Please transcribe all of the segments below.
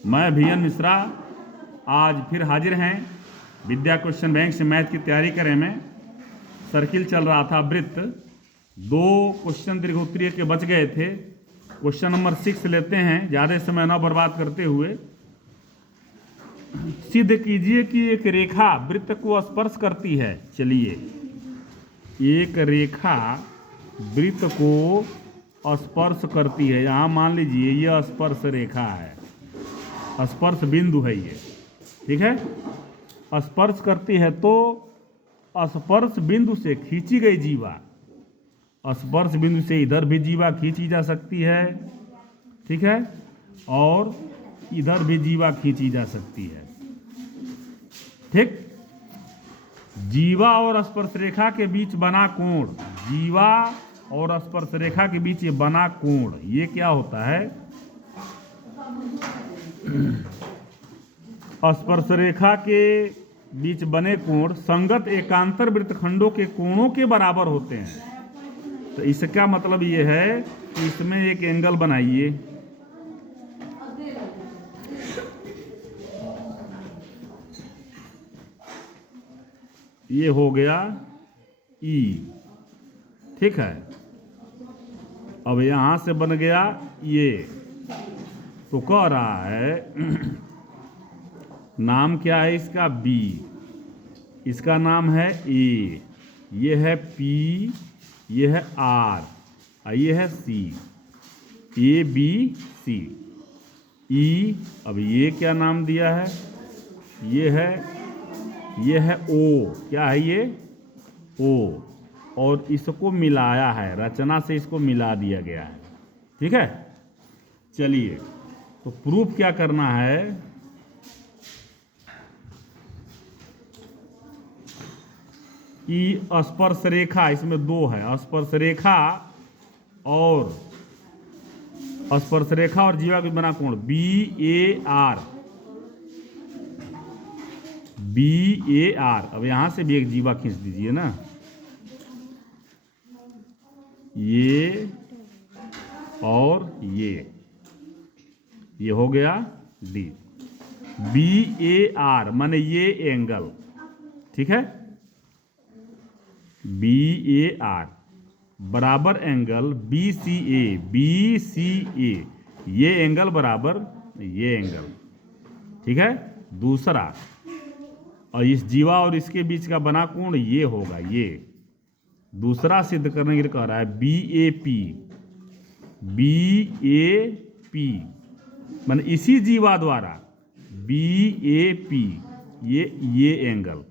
मैं VN मिश्रा आज फिर हाजिर हैं विद्या क्वेश्चन बैंक से मैथ की तैयारी करें में। सर्किल चल रहा था वृत्त, 2 क्वेश्चन दीर्घोत्तरीय के बच गए थे। क्वेश्चन नंबर 6 लेते हैं, ज़्यादा समय न बर्बाद करते हुए। सिद्ध कीजिए कि एक रेखा वृत्त को स्पर्श करती है। चलिए, एक रेखा वृत्त को स्पर्श करती है। यहाँ मान लीजिए यह स्पर्श रेखा है, स्पर्श बिंदु है ये, ठीक है। स्पर्श करती है तो स्पर्श बिंदु से खींची गई जीवा, स्पर्श बिंदु से इधर भी जीवा खींची जा सकती है, ठीक है, और इधर भी जीवा खींची जा सकती है, ठीक। जीवा और स्पर्श रेखा के बीच बना कोण, जीवा और स्पर्श रेखा के बीच ये बना कोण, ये क्या होता है? स्पर्श रेखा के बीच बने कोण संगत एकांतर वृत्तखंडों के कोणों के बराबर होते हैं। तो इसका मतलब ये है कि इसमें एक एंगल बनाइए, ये हो गया E, ठीक है। अब यहां से बन गया ये, तो कह रहा है नाम क्या है इसका? B, इसका नाम है A, ये है P, ये है R, ये है C, A B C E। अब ये क्या नाम दिया है? ये है O, क्या है ये? O, और इसको मिलाया है, रचना से इसको मिला दिया गया है, ठीक है। चलिए, तो प्रूफ क्या करना है? कि स्पर्श रेखा, इसमें 2 है, स्पर्श रेखा और जीवा के बना कोण BAR। अब यहां से भी एक जीवा खींच दीजिए ना, ये और ये हो गया D। BAR माने ये एंगल, ठीक है। BAR बराबर एंगल BCA, ये एंगल बराबर ये एंगल, ठीक है। दूसरा, और इस जीवा और इसके बीच का बना कोण ये होगा, ये दूसरा सिद्ध करने के लिए कह रहा है BAP माने इसी जीवा द्वारा BAP, ये एंगल,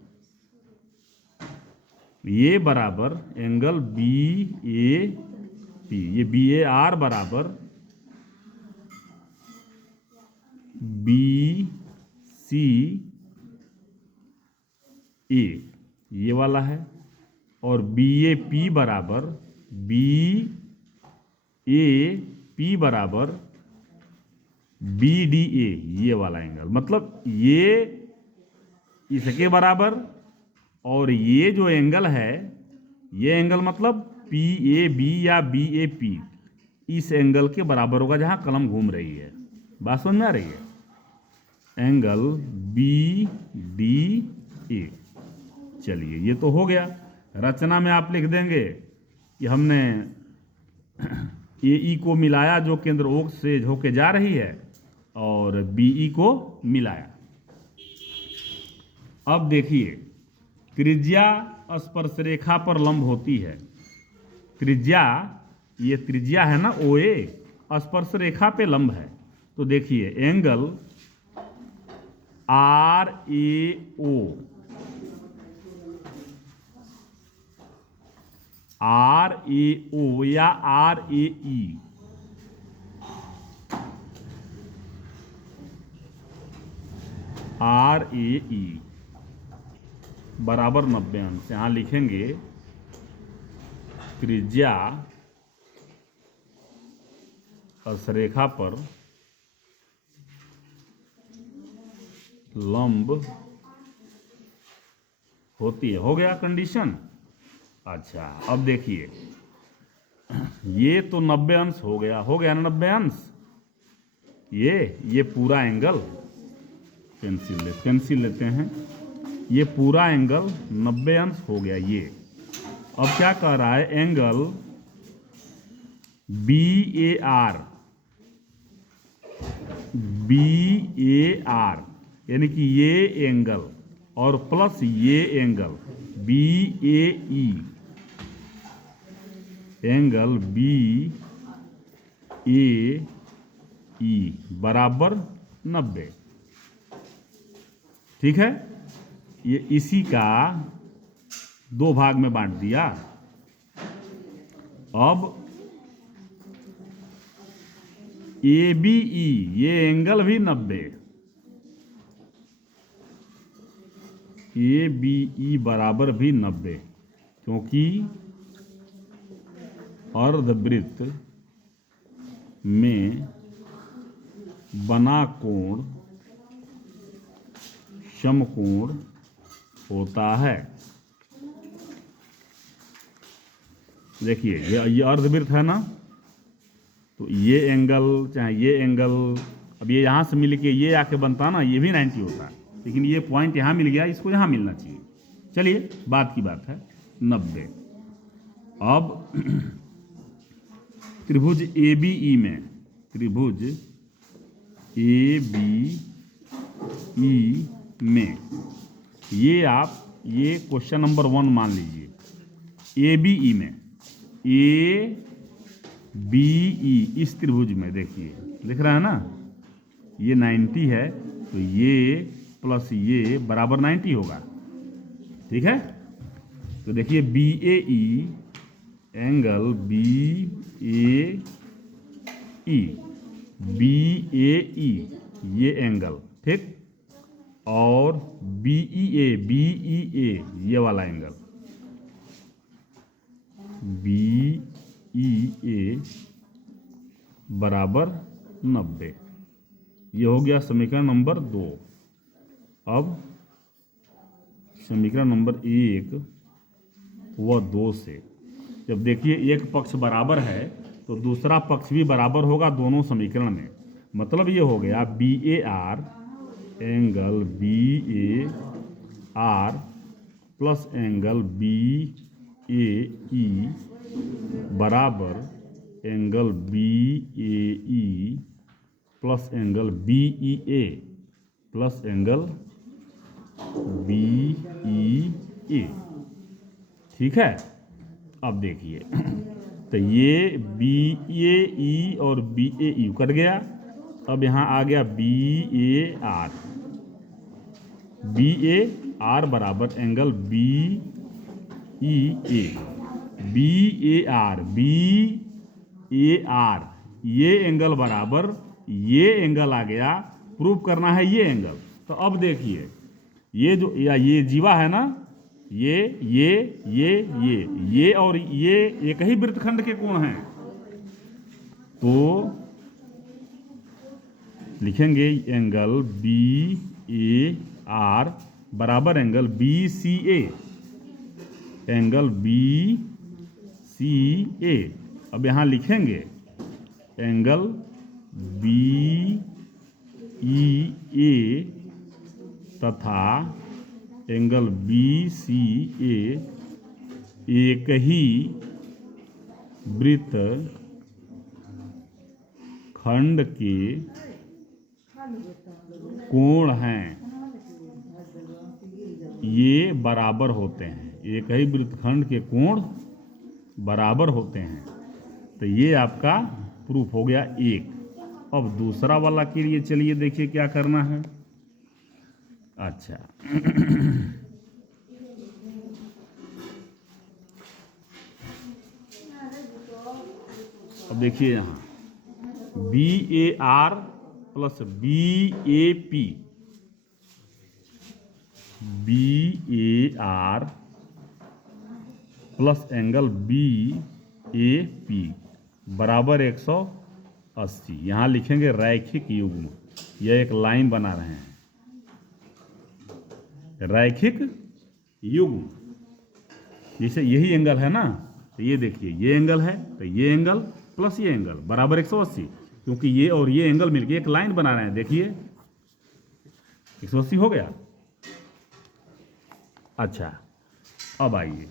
ये बराबर एंगल BAP, ये BAR बराबर BCA, ये वाला है, और BAP बराबर BAP बराबर BDA, ये वाला एंगल। मतलब ये इसके बराबर, और ये जो एंगल है, ये एंगल मतलब PAB या BAP इस एंगल के बराबर होगा जहां कलम घूम रही है। बात समझ में आ रही है? Angle BDA। चलिए, ये तो हो गया। रचना में आप लिख देंगे कि हमने AE को मिलाया जो केंद्र O से होके जा रही है, और BE को मिलाया। अब देखिए, त्रिज्या स्पर्श रेखा पर लंब होती है। त्रिज्या, ये त्रिज्या है ना OA, स्पर्श रेखा पे लंब है। तो देखिए एंगल RAO, या RAE बराबर 90 अंश। यहां लिखेंगे त्रिज्या स्पर्शरेखा पर लंब होती है। हो गया कंडीशन। अच्छा, अब देखिए ये तो 90 अंश हो गया ना, 90 अंश। ये पूरा एंगल, पेंसिल लेते हैं, ये पूरा एंगल 90 अंश हो गया ये। अब क्या कह रहा है, एंगल BAR, यानी कि ये एंगल और प्लस ये एंगल BAE, एंगल BAE बराबर 90। ठीक है, ये इसी का 2 भाग में बांट दिया। अब ABE, ये एंगल भी 90, ABE बराबर भी 90, क्योंकि अर्धवृत्त में बना कोण समकोण होता है। देखिए ये अर्धवृत्त है ना, तो ये एंगल चाहे ये एंगल, अब ये यहाँ से मिल के ये आके बनता ना, ये भी 90 होता है, लेकिन ये पॉइंट यहाँ मिल गया, इसको यहाँ मिलना चाहिए। चलिए बात की बात है 90। अब त्रिभुज ABE में, त्रिभुज ABE में ये आप ये क्वेश्चन नंबर 1 मान लीजिए, ABE में ABE इस त्रिभुज में देखिए दिख रहा है ना, ये 90 है, तो ये प्लस ये बराबर 90 होगा। ठीक है, तो देखिए BAE, एंगल BAE ये एंगल, ठीक, और BEA ये वाला एंगल BEA बराबर 90। ये हो गया समीकरण नंबर 2। अब समीकरण नंबर 1 व 2 से जब देखिए एक पक्ष बराबर है तो दूसरा पक्ष भी बराबर होगा दोनों समीकरण में। मतलब ये हो गया BAR, angle BAR plus angle BAE बराबर angle BAE plus angle BEA plus angle BEA। ठीक है, अब देखिए तो ये BAE और BAE कट गया, अब यहाँ आ गया BAR, BAR बराबर एंगल BEA, BAR ये एंगल बराबर ये एंगल आ गया, प्रूव करना है ये एंगल। तो अब देखिए ये जो ये जीवा है ना, ये और ये एक ही वृत्तखंड के कोण हैं, तो लिखेंगे एंगल BAR बराबर एंगल BCA, एंगल BCA। अब यहाँ लिखेंगे एंगल BEA तथा एंगल BCA एक ही वृत्त खंड के कोण हैं, ये बराबर होते हैं, एक ही वृत्तखंड के कोण बराबर होते हैं। तो ये आपका प्रूफ हो गया 1। अब दूसरा वाला के लिए चलिए देखिए क्या करना है। अच्छा अब देखिए यहाँ BAR plus BAR plus angle BAP बराबर 180। यहाँ लिखेंगे रैखिक युग्म, यह एक लाइन बना रहे हैं, रैखिक युग्म। जैसे यही एंगल है ना, तो ये देखिए ये एंगल है, तो ये एंगल प्लस ये एंगल बराबर 180। क्योंकि ये और ये एंगल मिलके एक लाइन बना रहे हैं। देखिए 180 हो गया। अच्छा, अब आइए,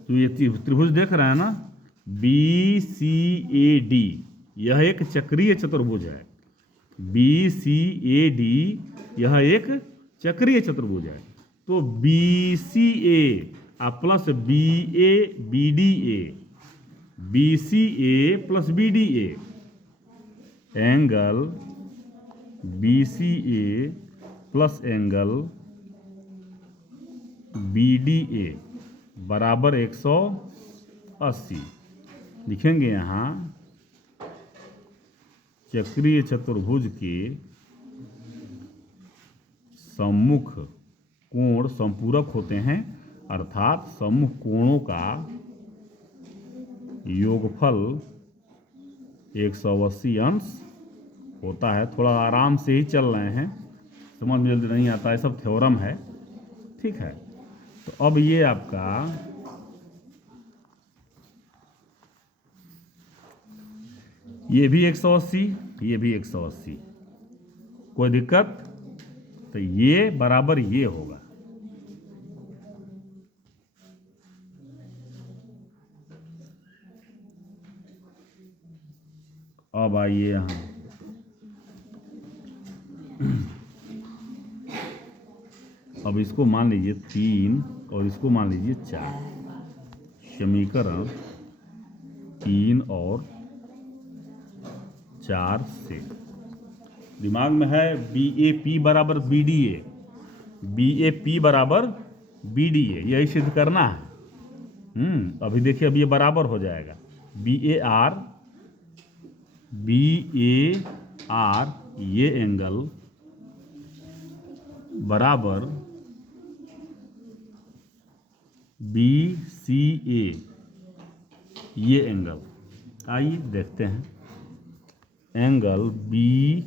तो ये त्रिभुज देख रहे हैं ना, BCAD, यह एक चक्रीय चतुर्भुज है। BCAD यह एक चक्रीय चतुर्भुज है। तो BCA plus BCA plus BDA, angle BCA plus angle BDA बराबर 180। लिखेंगे यहाँ चक्रीय चतुर्भुज के सम्मुख कोण संपूरक होते हैं, अर्थात सम्मुख कोणों का योगफल 180 अंश होता है। थोड़ा आराम से ही चल रहे हैं, समझ में जल्दी नहीं आता है, सब थ्योरम है, ठीक है। तो अब ये आपका ये भी 180, ये भी 180, कोई दिक्कत? तो ये बराबर ये होगा। अब आइए यहाँ, अब इसको मान लीजिए 3 और इसको मान लीजिए 4। समीकरण 3 और 4 से दिमाग में है BAP बराबर BDA, BAP बराबर BDA, यही सिद्ध करना है। अभी देखिए, अब ये बराबर हो जाएगा। BAR ये एंगल बराबर BCA ये एंगल। आइए देखते हैं, angle BAR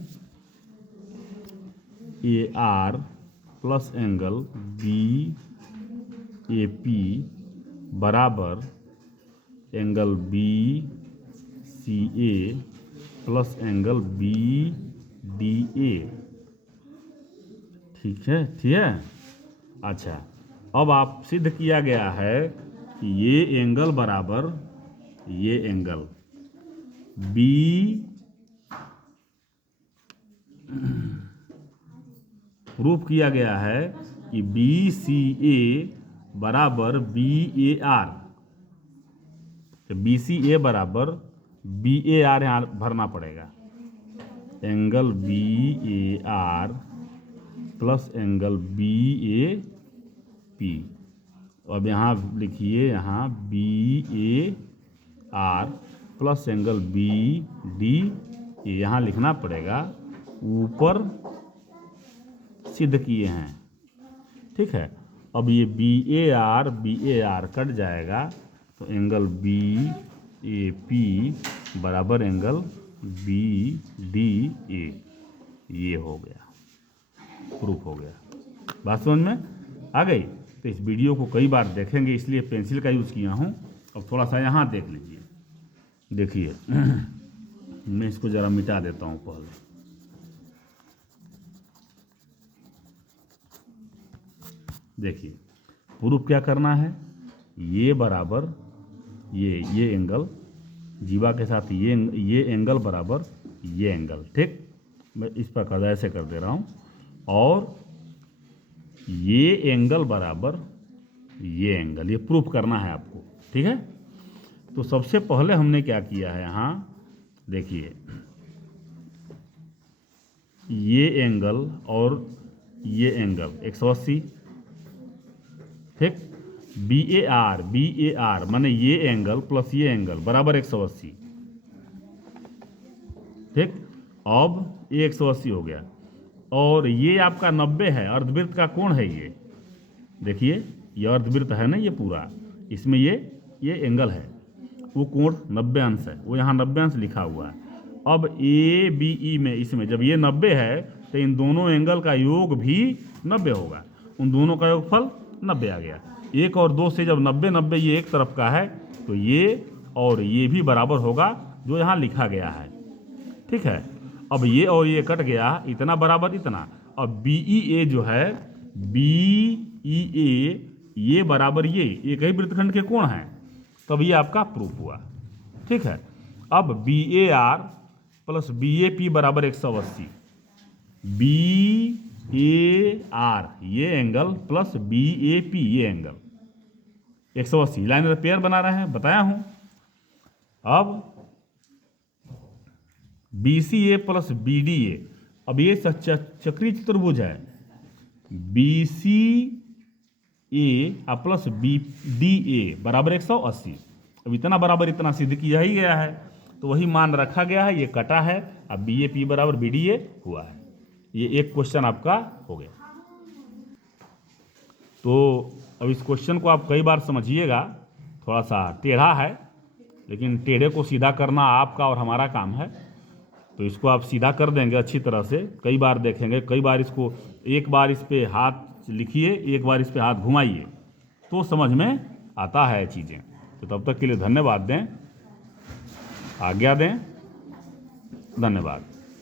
plus angle BAP बराबर angle BCA plus angle BDA। ठीक है, ठीक है। अच्छा, अब आप सिद्ध किया गया है कि ये एंगल बराबर ये एंगल प्रूफ किया गया है कि BCA बराबर BAR, तो BCA बराबर BAR यहाँ भरना पड़ेगा। Angle BAR plus angle BAP। अब यहाँ लिखिए, यहाँ BAR प्लस एंगल BDA यहाँ लिखना पड़ेगा, ऊपर सिद्ध किए हैं, ठीक है। अब ये BAR कट जाएगा, तो एंगल BAP बराबर एंगल BDA, ये हो गया, प्रूफ हो गया। बात समझ में आ गई? तो इस वीडियो को कई बार देखेंगे, इसलिए पेंसिल का यूज़ किया हूँ। अब थोड़ा सा यहाँ देख लीजिए, देखिए मैं इसको ज़रा मिटा देता हूँ पहले। देखिए प्रूफ क्या करना है, ये बराबर ये एंगल जीवा के साथ ये एंगल बराबर ये एंगल, ठीक। मैं इस प्रकार ऐसे कर दे रहा हूँ, और ये एंगल बराबर ये एंगल, ये प्रूफ करना है आपको, ठीक है। तो सबसे पहले हमने क्या किया है, यहाँ देखिए ये एंगल और ये एंगल 180, ठीक। BAR माने ये एंगल प्लस ये एंगल बराबर 180, ठीक। अब ये 180 हो गया, और ये आपका 90 है, अर्धवृत्त का कोण है ये। देखिए ये अर्धवृत्त है ना, ये पूरा, इसमें ये एंगल है, वो कोण 90 अंश है, वो यहाँ 90 अंश लिखा हुआ है। अब ABE में, इसमें जब ये 90 है तो इन दोनों एंगल का योग भी 90 होगा, उन दोनों का योगफल 90 आ गया। 1 और 2 से जब 90 ये एक तरफ का है, तो ये और ये भी बराबर होगा जो यहाँ लिखा गया है। ठीक है, अब ये और ये कट गया, इतना बराबर इतना। अब बी ई ए जो है, बी ई ए ये बराबर ये एक ही वृत्तखंड के कोण हैं, तब ये आपका प्रूफ हुआ। ठीक है, अब B A R plus B A P बराबर 180, बी ए आर ये angle plus B A P ये एंगल 180, लाइन ऑफ पेयर बना रहे हैं, बताया हूं। अब B C A plus B D A, अब ये चक्रीय चतुर्भुज है, B C A plus B D A बराबर 180। अब इतना बराबर इतना सिद्ध किया ही गया है, तो वही मान रखा गया है, ये कटा है। अब बी ए पी बराबर बी डी ए हुआ है। ये एक क्वेश्चन आपका हो गया। तो अब इस क्वेश्चन को आप कई बार समझिएगा, थोड़ा सा टेढ़ा है, लेकिन टेढ़े को सीधा करना आपका और हमारा काम है। तो इसको आप सीधा कर देंगे अच्छी तरह से, कई बार देखेंगे, कई बार इसको, एक बार इस पे हाथ लिखिए, एक बार इस पे हाथ घुमाइए, तो समझ में आता है चीज़ें। तो तब तक के लिए धन्यवाद दें, आज्ञा दें, धन्यवाद।